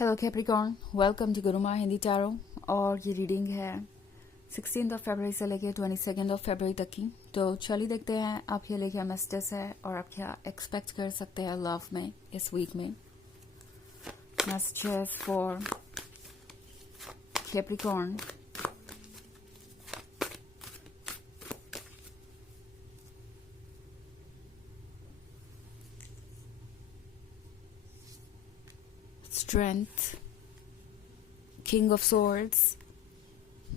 Hello Capricorn, welcome to Gurumaa Hindi tarot. और ये reading है 16 फरवरी से लेके 22 फरवरी तक की। तो चलिए देखते हैं आपके लिए क्या मैसेजेस है और आप क्या एक्सपेक्ट कर सकते हैं लव में इस वीक में। Messages for Capricorn. Strength, King of Swords,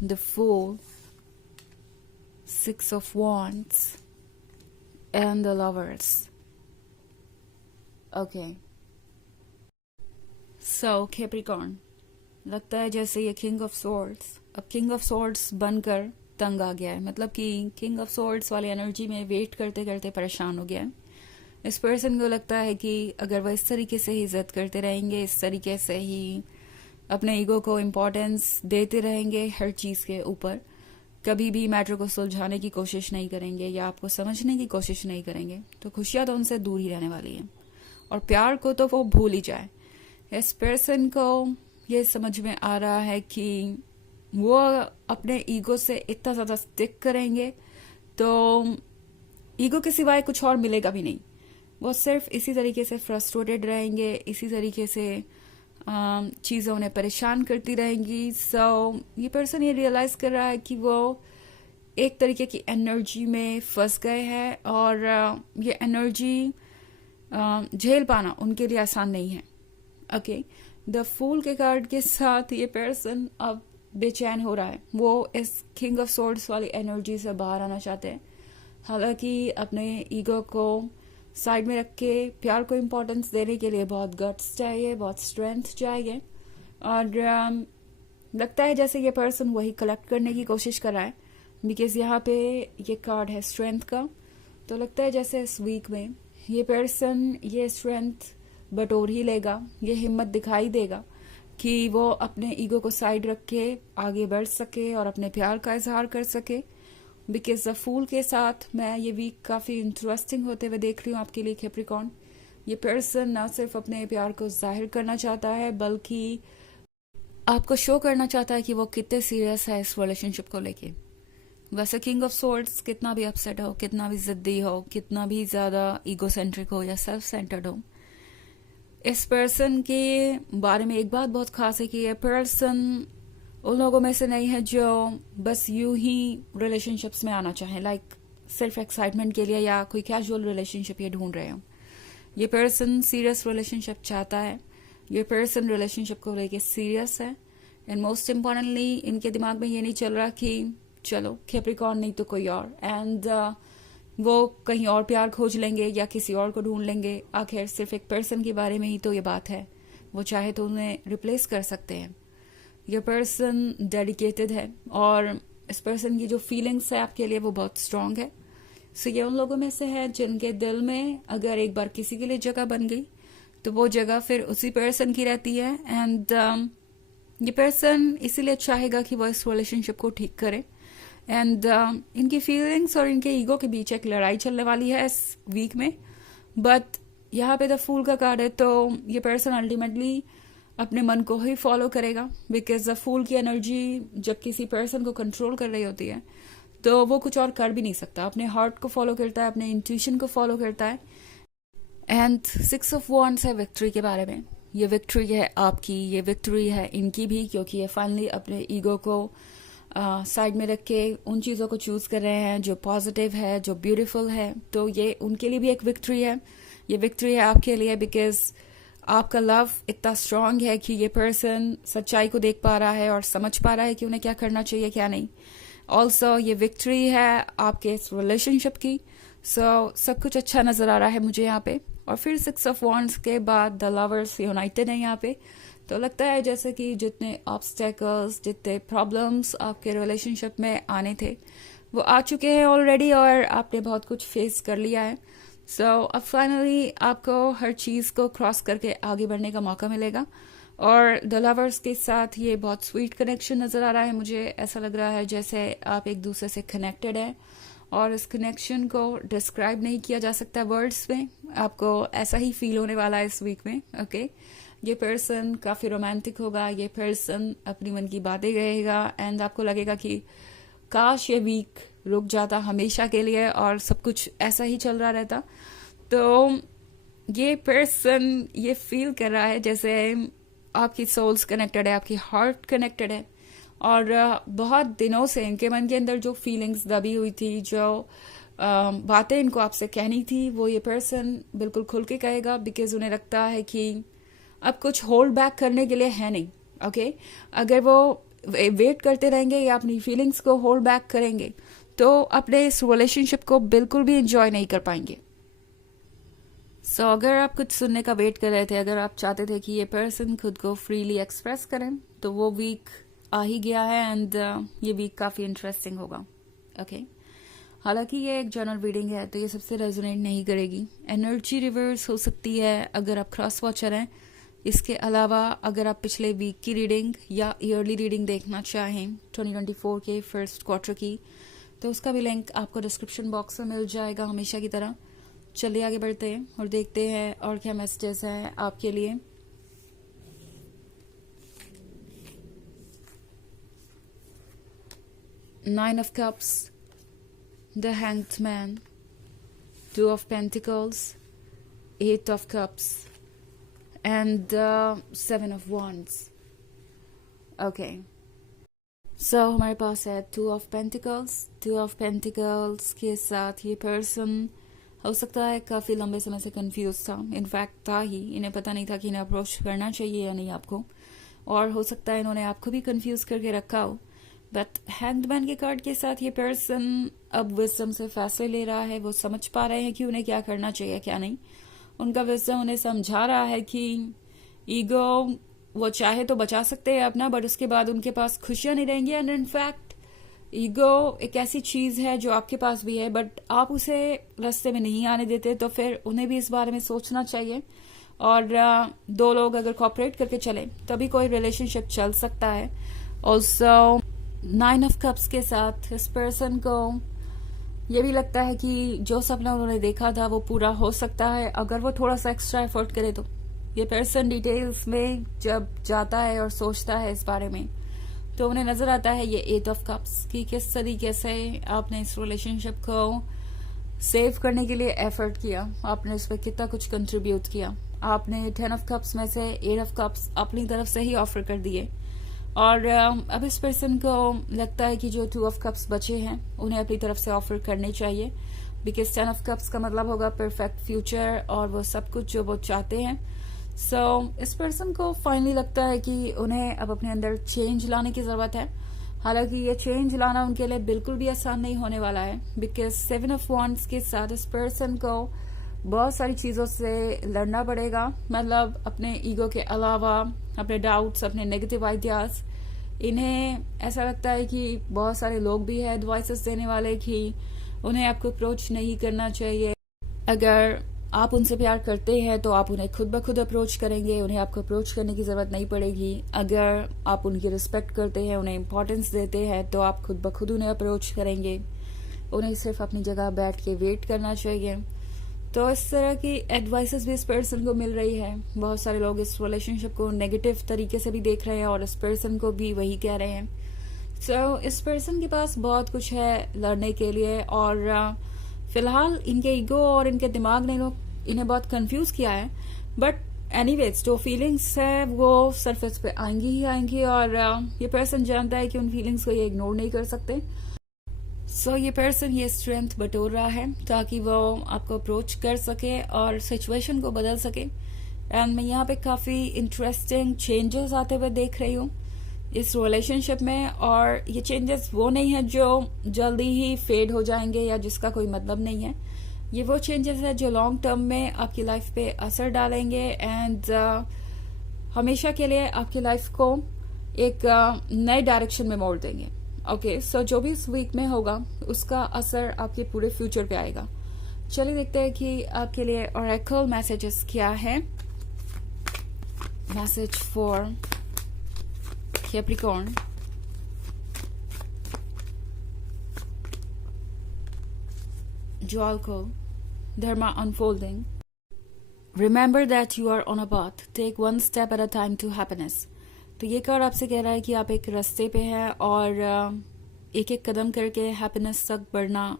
the Fool, Six of Wands, and the Lovers. Okay. So Capricorn, लगता है जैसे ये King of Swords अब King of Swords बनकर तंग आ गया है। मतलब कि King of Swords वाली एनर्जी में वेट करते करते परेशान हो गया है। इस पर्सन को लगता है कि अगर वह इस तरीके से ही इज्जत करते रहेंगे, इस तरीके से ही अपने ईगो को इम्पोर्टेंस देते रहेंगे हर चीज़ के ऊपर, कभी भी मैटर को सुलझाने की कोशिश नहीं करेंगे या आपको समझने की कोशिश नहीं करेंगे, तो खुशियां तो उनसे दूर ही रहने वाली हैं और प्यार को तो वो भूल ही जाए। इस पर्सन को ये समझ में आ रहा है कि वो अपने ईगो से इतना ज़्यादा स्टिक करेंगे तो ईगो के सिवाय कुछ और मिलेगा भी नहीं। वो सिर्फ इसी तरीके से फ्रस्ट्रेटेड रहेंगे, इसी तरीके से चीज़ें उन्हें परेशान करती रहेंगी। सो ये पर्सन ये रियलाइज़ कर रहा है कि वो एक तरीके की एनर्जी में फंस गए हैं और ये एनर्जी झेल पाना उनके लिए आसान नहीं है। ओके, द फूल के कार्ड के साथ ये पर्सन अब बेचैन हो रहा है। वो इस किंग ऑफ सोर्ड्स वाली एनर्जी से बाहर आना चाहते हैं। हालांकि अपने ईगो को साइड में रख के प्यार को इम्पोर्टेंस देने के लिए बहुत गट्स चाहिए, बहुत स्ट्रेंथ चाहिए। और लगता है जैसे ये पर्सन वही कलेक्ट करने की कोशिश कर रहा है, बिकॉज यहाँ पे ये कार्ड है स्ट्रेंथ का। तो लगता है जैसे इस वीक में ये पर्सन ये स्ट्रेंथ बटोर ही लेगा, ये हिम्मत दिखाई देगा कि वो अपने ईगो को साइड रख के आगे बढ़ सके और अपने प्यार का इजहार कर सके। बिकॉज द फूल के साथ मैं ये वीक काफ़ी इंटरेस्टिंग होते हुए देख रही हूँ आपके लिए कैप्रिकॉर्न। ये पर्सन ना सिर्फ अपने प्यार को जाहिर करना चाहता है बल्कि आपको शो करना चाहता है कि वो कितने सीरियस है इस रिलेशनशिप को लेके। वैसे किंग ऑफ सोर्ड्स कितना भी अपसेट हो, कितना भी जिद्दी हो, कितना भी ज़्यादा ईगो सेंट्रिक हो या सेल्फ सेंटर्ड हो, इस पर्सन के बारे में एक बात बहुत खास है कि ये पर्सन उन लोगों में से नहीं है जो बस यूं ही रिलेशनशिप्स में आना चाहें, लाइक सिर्फ एक्साइटमेंट के लिए या कोई कैजुअल रिलेशनशिप ये ढूंढ रहे हो। ये पर्सन सीरियस रिलेशनशिप चाहता है। ये पर्सन रिलेशनशिप को लेके सीरियस है एंड मोस्ट इम्पॉर्टेंटली इनके दिमाग में ये नहीं चल रहा कि चलो कैप्रिकॉर्न नहीं तो कोई और, एंड वो कहीं और प्यार खोज लेंगे या किसी और को ढूंढ लेंगे। आखिर सिर्फ एक पर्सन के बारे में ही तो ये बात है, वो चाहे तो उन्हें रिप्लेस कर सकते हैं। ये पर्सन डेडिकेटेड है और इस पर्सन की जो फीलिंग्स है आपके लिए वो बहुत स्ट्रांग है। सो ये उन लोगों में से है जिनके दिल में अगर एक बार किसी के लिए जगह बन गई तो वो जगह फिर उसी पर्सन की रहती है। एंड ये पर्सन इसीलिए चाहेगा कि वो इस रिलेशनशिप को ठीक करे। एंड इनकी फीलिंग्स और इनके ईगो के बीच एक लड़ाई चलने वाली है इस वीक में। बट यहाँ पे द फूल का कार्ड है तो ये पर्सन अल्टीमेटली अपने मन को ही फॉलो करेगा। बिकॉज द फूल की एनर्जी जब किसी पर्सन को कंट्रोल कर रही होती है तो वो कुछ और कर भी नहीं सकता, अपने हार्ट को फॉलो करता है, अपने इंट्यूशन को फॉलो करता है। एंड सिक्स ऑफ वॉन्ड्स है विक्ट्री के बारे में। ये विक्ट्री है आपकी, ये विक्ट्री है इनकी भी, क्योंकि ये फाइनली अपने ईगो को साइड में रख के उन चीज़ों को चूज कर रहे हैं जो पॉजिटिव है, जो ब्यूटीफुल है। तो ये उनके लिए भी एक विक्ट्री है। ये विक्ट्री है आपके लिए बिकॉज आपका लव इतना स्ट्रांग है कि ये पर्सन सच्चाई को देख पा रहा है और समझ पा रहा है कि उन्हें क्या करना चाहिए क्या नहीं। ऑल्सो ये विक्ट्री है आपके इस रिलेशनशिप की। सो सब कुछ अच्छा नजर आ रहा है मुझे यहाँ पे। और फिर सिक्स ऑफ वॉन्ड्स के बाद द लवर्स यूनाइटेड है यहाँ पे। तो लगता है जैसे कि जितने ऑब्स्टेकल्स, जितने प्रॉब्लम्स आपके रिलेशनशिप में आने थे वो आ चुके हैं ऑलरेडी और आपने बहुत कुछ फेस कर लिया है। सो अब फाइनली आपको हर चीज़ को क्रॉस करके आगे बढ़ने का मौका मिलेगा। और द लवर्स के साथ ये बहुत स्वीट कनेक्शन नज़र आ रहा है मुझे। ऐसा लग रहा है जैसे आप एक दूसरे से कनेक्टेड हैं और इस कनेक्शन को डिस्क्राइब नहीं किया जा सकता वर्ड्स में, आपको ऐसा ही फील होने वाला है इस वीक में। ओके, ये पर्सन काफ़ी रोमांटिक होगा, ये पर्सन अपनी मन की बातें कहेगा एंड आपको लगेगा कि काश ये वीक रुक जाता हमेशा के लिए और सब कुछ ऐसा ही चल रहा रहता। तो ये पर्सन ये फील कर रहा है जैसे आपकी सोल्स कनेक्टेड है, आपकी हार्ट कनेक्टेड है और बहुत दिनों से इनके मन के अंदर जो फीलिंग्स दबी हुई थी, जो बातें इनको आपसे कहनी थी, वो ये पर्सन बिल्कुल खुल के कहेगा बिकॉज उन्हें लगता है कि अब कुछ होल्ड बैक करने के लिए है नहीं। ओके अगर वो वेट करते रहेंगे या अपनी फीलिंग्स को होल्ड बैक करेंगे तो अपने इस रिलेशनशिप को बिल्कुल भी एंजॉय नहीं कर पाएंगे। सो अगर आप कुछ सुनने का वेट कर रहे थे, अगर आप चाहते थे कि ये पर्सन खुद को फ्रीली एक्सप्रेस करें, तो वो वीक आ ही गया है एंड ये वीक काफ़ी इंटरेस्टिंग होगा। ओके हालांकि ये एक जनरल रीडिंग है तो ये सबसे रेजोनेट नहीं करेगी। एनर्जी रिवर्स हो सकती है अगर आप क्रॉस वॉचर हैं। इसके अलावा अगर आप पिछले वीक की रीडिंग या ईयरली रीडिंग देखना चाहें 2024 के फर्स्ट क्वार्टर की, तो उसका भी लिंक आपको डिस्क्रिप्शन बॉक्स में मिल जाएगा हमेशा की तरह। चलिए आगे बढ़ते हैं और देखते हैं और क्या मैसेजेस हैं आपके लिए। Nine of Cups, the Hanged Man, Two of Pentacles, Eight of Cups, and Seven of Wands. Okay. So हमारे पास है Two of Pentacles. Two of Pentacles के साथ ये पर्सन हो सकता है काफ़ी लंबे समय से कंफ्यूज था। इनफैक्ट था ही, इन्हें पता नहीं था कि इन्हें अप्रोच करना चाहिए या नहीं आपको, और हो सकता है इन्होंने आपको भी कंफ्यूज करके रखा हो। बट हैंग्ड मैन के कार्ड के साथ ये पर्सन अब विजडम से फैसले ले रहा है। वो समझ पा रहे हैं कि उन्हें क्या करना चाहिए क्या नहीं। उनका विजडम उन्हें समझा रहा है कि ईगो वो चाहे तो बचा सकते हैं अपना, बट उसके बाद उनके पास खुशियां नहीं रहेंगी। एंड इनफैक्ट ईगो एक ऐसी चीज है जो आपके पास भी है बट आप उसे रास्ते में नहीं आने देते, तो फिर उन्हें भी इस बारे में सोचना चाहिए। और दो लोग अगर कॉपरेट करके चले तभी कोई रिलेशनशिप चल सकता है। ऑल्सो 9 ऑफ कप्स के साथ इस पर्सन को ये भी लगता है कि जो सपना उन्होंने देखा था वो पूरा हो सकता है अगर वो थोड़ा सा एक्स्ट्रा एफर्ट करे तो। ये पर्सन डिटेल्स में जब जाता है और सोचता है इस बारे में तो उन्हें नजर आता है ये 8 ऑफ कप्स कि किस तरीके से आपने इस रिलेशनशिप को सेव करने के लिए एफर्ट किया, आपने इस पर कितना कुछ कंट्रीब्यूट किया। आपने 10 ऑफ कप्स में से 8 ऑफ कप्स अपनी तरफ से ही ऑफर कर दिए और अब इस पर्सन को लगता है कि जो 2 ऑफ कप्स बचे हैं उन्हें अपनी तरफ से ऑफर करने चाहिए बिकॉज 10 ऑफ कप्स का मतलब होगा परफेक्ट फ्यूचर और वो सब कुछ जो वो चाहते हैं। सो इस पर्सन को फाइनली लगता है कि उन्हें अब अपने अंदर चेंज लाने की जरूरत है। हालांकि ये चेंज लाना उनके लिए बिल्कुल भी आसान नहीं होने वाला है बिकॉज 7 ऑफ वॉन्ड्स के साथ इस पर्सन को बहुत सारी चीज़ों से लड़ना पड़ेगा। मतलब अपने ईगो के अलावा अपने डाउट्स, अपने नेगेटिव आइडियाज, इन्हें ऐसा लगता है कि बहुत सारे लोग भी हैं एडवाइसेस देने वाले कि उन्हें आपको अप्रोच नहीं करना चाहिए। अगर आप उनसे प्यार करते हैं तो आप उन्हें खुद ब खुद अप्रोच करेंगे, उन्हें आपको अप्रोच करने की ज़रूरत नहीं पड़ेगी। अगर आप उनकी रिस्पेक्ट करते हैं, उन्हें इम्पोर्टेंस देते हैं तो आप खुद ब खुद उन्हें अप्रोच करेंगे। उन्हें सिर्फ अपनी जगह बैठ के वेट करना चाहिए। तो इस तरह की एडवाइसेस भी इस पर्सन को मिल रही है। बहुत सारे लोग इस रिलेशनशिप को नेगेटिव तरीके से भी देख रहे हैं और इस पर्सन को भी वही कह रहे हैं। सो इस पर्सन के पास बहुत कुछ है लड़ने के लिए और फिलहाल इनके ईगो और इनके दिमाग ने इन्हें बहुत कंफ्यूज किया है। बट एनीवेज जो फीलिंग्स है वो सरफेस पे आएंगी ही आएंगी और ये पर्सन जानता है कि उन फीलिंग्स को ये इग्नोर नहीं कर सकते। सो ये पर्सन ये स्ट्रेंथ बटोर रहा है ताकि वो आपको अप्रोच कर सके और सिचुएशन को बदल सके। एंड मैं यहाँ पे काफ़ी इंटरेस्टिंग चेंजेस आते हुए देख रही हूँ इस रिलेशनशिप में, और ये चेंजेस वो नहीं है जो जल्दी ही फेड हो जाएंगे या जिसका कोई मतलब नहीं है। ये वो चेंजेस है जो लॉन्ग टर्म में आपकी लाइफ पे असर डालेंगे एंड हमेशा के लिए आपकी लाइफ को एक नए डायरेक्शन में मोड़ देंगे। ओके सो जो भी इस वीक में होगा उसका असर आपके पूरे फ्यूचर पे आएगा। चलिए देखते हैं कि आपके लिए ओरेकल मैसेजेस क्या है। मैसेज फॉर कैप्रिकॉर्न, ज्वालको, dharma unfolding, remember that you are on a path, take one step at a time to happiness. तो ये कार्ड आपसे कह रहा है कि आप एक रास्ते पे हैं और एक एक कदम करके हैप्पीनेस तक बढ़ना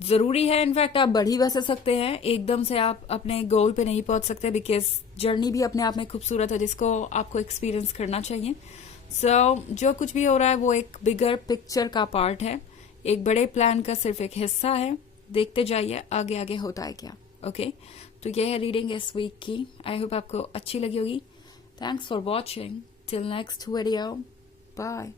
जरूरी है। इनफैक्ट आप बढ़ ही बस सकते हैं, एकदम से आप अपने गोल पे नहीं पहुंच सकते, बिकॉज जर्नी भी अपने आप में खूबसूरत है जिसको आपको एक्सपीरियंस करना चाहिए। जो कुछ भी हो रहा है वो एक बिगर पिक्चर का पार्ट है, एक बड़े प्लान का सिर्फ एक हिस्सा है। देखते जाइए आगे आगे होता है क्या। ओके तो ये है रीडिंग इस वीक की। आई होप आपको अच्छी लगी होगी। Thanks for watching, till next video, bye.